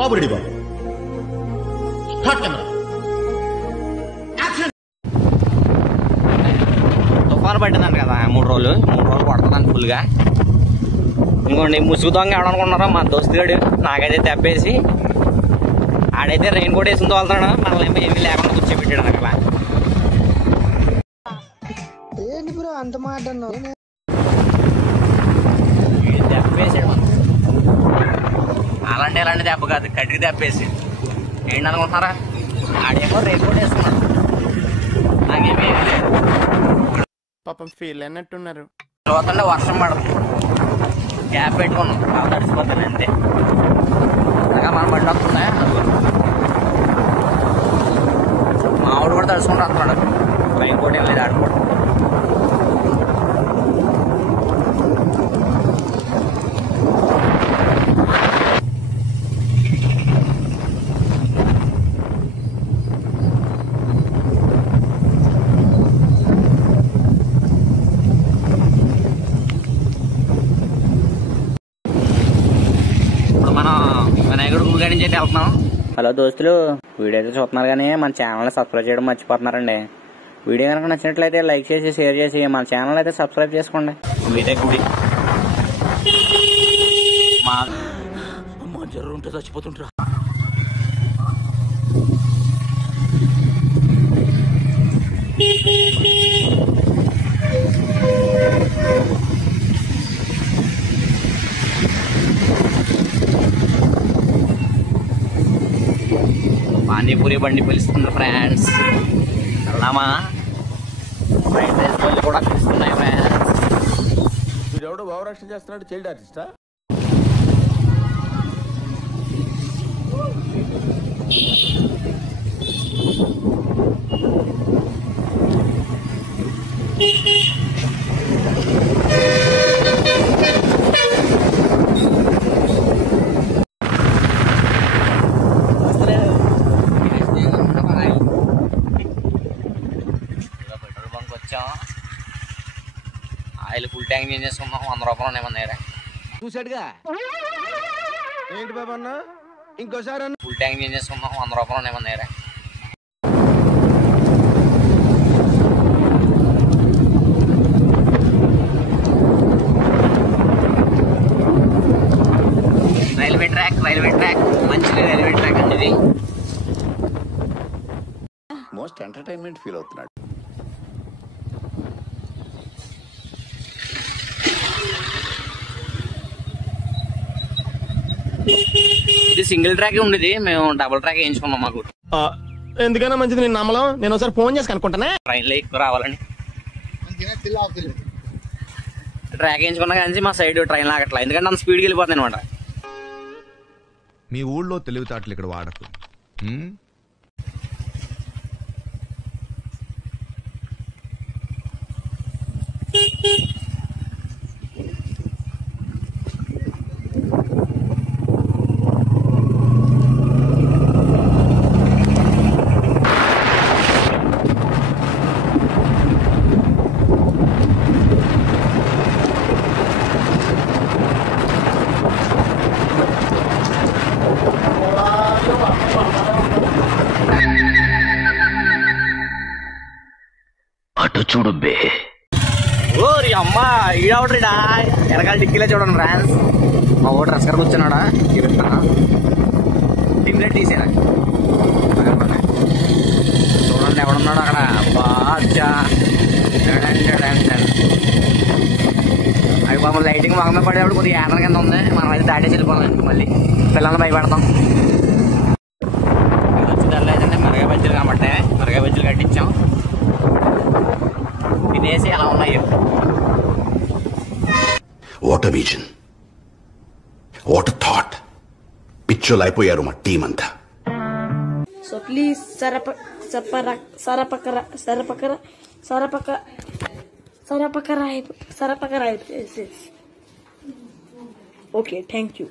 బాబు ready బాబు. Start camera. తుఫాను పట్టిందండి కదా 3 రోజులు పడుతుందండి ఫుల్గా. ఇంకోండి ముసుగు దొంగ ఎవడనుకున్నారో మా దోస్తుగాడు నాకైతే తెప్పేసి ఆడైతే రెయిన్ కోట్ వేసుకుని తోలుతాడు, మనల్ని ఏమీ లేకుండా కూర్చోబెట్టాడు అక్కడ. అంత మాట తెప్పేసాడు మనం. అలాంటి దెబ్బ కాదు, కట్టికి తెప్పేసి. ఏంటనుకుంటున్నారా, ఆడేమో రెయిన్ కోట్ వేసుకున్నాడు, నాకేమీ లేదు. పాపం ఫీల్ అయినట్టున్నారు. చూస్తుంటే వర్షం పడుతుంది, గ్యాప్ పెట్టుకున్నాం, తడిసిపోతుంది అంతే. ఇంకా మనం బండి వస్తుందా, మామిడి కూడా తడుచుకుంటూ వస్తున్నాడు. రెయిన్ కోట్ ఏం లేదు ఆడుకోవడం. నుంచి అయితే వెళ్తున్నాం. హలో దోస్తులు, వీడియో అయితే చూస్తున్నారు కానీ మన ఛానల్ని సబ్స్క్రైబ్ చేయడం మర్చిపోతున్నారండి. వీడియో కనుక నచ్చినట్లయితే లైక్ చేసి షేర్ చేసి మన ఛానల్ అయితే సబ్స్క్రైబ్ చేసుకోండి. ఇదే గుడి మా జర్రు ఉంటే చచ్చిపోతుంటారా. పానీపూరి బండి పిలుస్తుంది ఫ్రెండ్స్, వెళ్దామా? ఫ్రైడ్ రైస్ బండి కూడా పిలుస్తున్నాయి ఫ్రెండ్స్. వీడెవడో భావరక్షణ చేస్తున్నాడు, చైల్డ్ ఆర్టిస్టా? ఆయిల్ ఫుల్ ట్యాంక్ చేంజ్ చేసుకున్నాం, 100 రూపాయలు ఉన్నాయి మన దగ్గర. చూసాడుగా ఏంటి బాబు అన్న, ఇంకోసారి అన్న. ఫుల్ ట్యాంక్ చేంజ్ చేసుకున్నాం, 100 రూపాయలు ఉన్నాయి మన దగ్గర. రైల్వే ట్రాక్ మంచిది, రైల్వే ట్రాక్ అండి ఇది. మోస్ట్ ఎంటర్టైన్మెంట్ ఫీల్ అవుతున్నాడు. ఇది సింగిల్ ట్రాక్ ఉండేది, మేము డబుల్ ట్రాక్ వేయించుకున్నాం. మాకు ఎందుకైనా మంచిది, నేను నమ్మలం. నేను ఒకసారి ఫోన్ చేసి కనుక్కుంటానే. ట్రైన్లో ఎక్కువ రావాలని ట్రాక్ వేయించుకున్నా కానీ మా సైడ్ ట్రైన్ లాగట్లా, ఎందుకంటే అంత స్పీడ్కి వెళ్ళిపోతుంది అనమాట. మీ ఊళ్ళో తెలివితేటలు ఇక్కడ వాడకు. అటు చూడు బే. ఓరి అమ్మా, ఈడవడ్రీడా వెనకాల డిక్కీలే చూడండి ఫ్రాన్స్. మా ఓ డ్రెస్ గారు కూర్చున్నాడా, టిమ్లెట్ తీసారా చూడండి ఎవడున్నాడు అక్కడ. బాగా అవి బాబు లైటింగ్ మొగ మీద పడేవాడు కొద్దిగా ఏడల కింద ఉంది. మనం అయితే దాటేసి వెళ్ళిపోదాం, మళ్ళీ పిల్లల్ని భయపెడతాం. వచ్చేదాన్ని మిరగాయ బజ్జీలు కాబట్టి మిరగాయ బజ్జీలు కట్టించాం. తినేసి ఎలా ఉన్నాయో. What a vision, what a thought. పిచ్చోలు అయిపోయారు మా టీం అంతా. సో ప్లీజ్ సరపకరా. Okay, thank you.